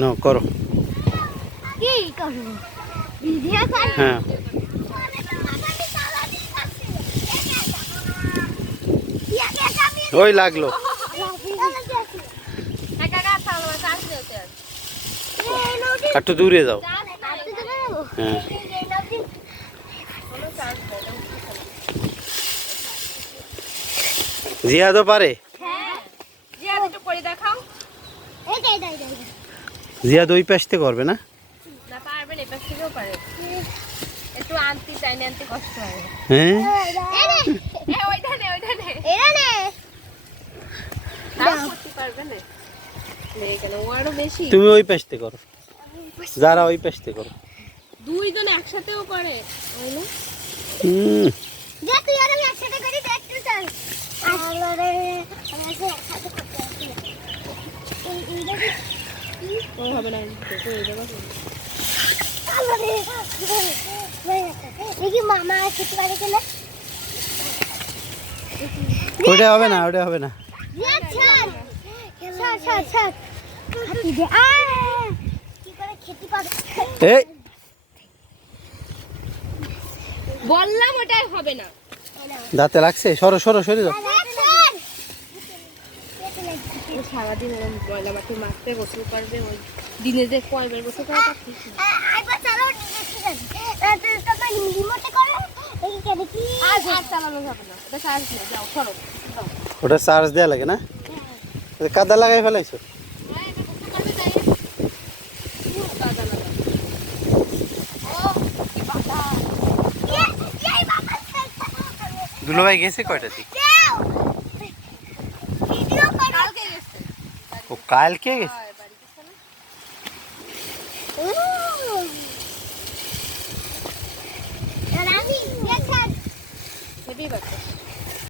No করো। কি করব ভিডিও কর। হ্যাঁ ওই লাগলো। একটু দূরে যাও। হ্যাঁ জিহাদও পারে। জিহাদ ওই পাশতে করবে না? হ্যাঁ তুমি ওই পাশতে করো, যারা ওই পাশতে করো। দুইজন একসাথেও করে। হুম যা তুই আর আমি একসাথে করি দেখ তুই চল। আরে আমি একসাথে করতে আসি। ও হবে না তো এই জায়গা। দেখি মামা খেতে পারে কিনা। ওটা হবে না, ওটা হবে না। এই বললাম ওটাই হবে না। দাঁতে লাগছে, সরো সরো সরে যাও। সারাদিন ওরকম ময়লা মাটি মারতে গোসল করবে, ওই দিনে যে কয়বার গোসল করে তার ঠিক নেই। আর চালানো যাবে না, ওটা চার্জ নেই, যাও সরো। ওটা চার্জ দেওয়া লাগে না? কাদা লাগাই ফেলাইছো? দুলোভাই গেছে কয়টা দিক? ও কালকে গেছে।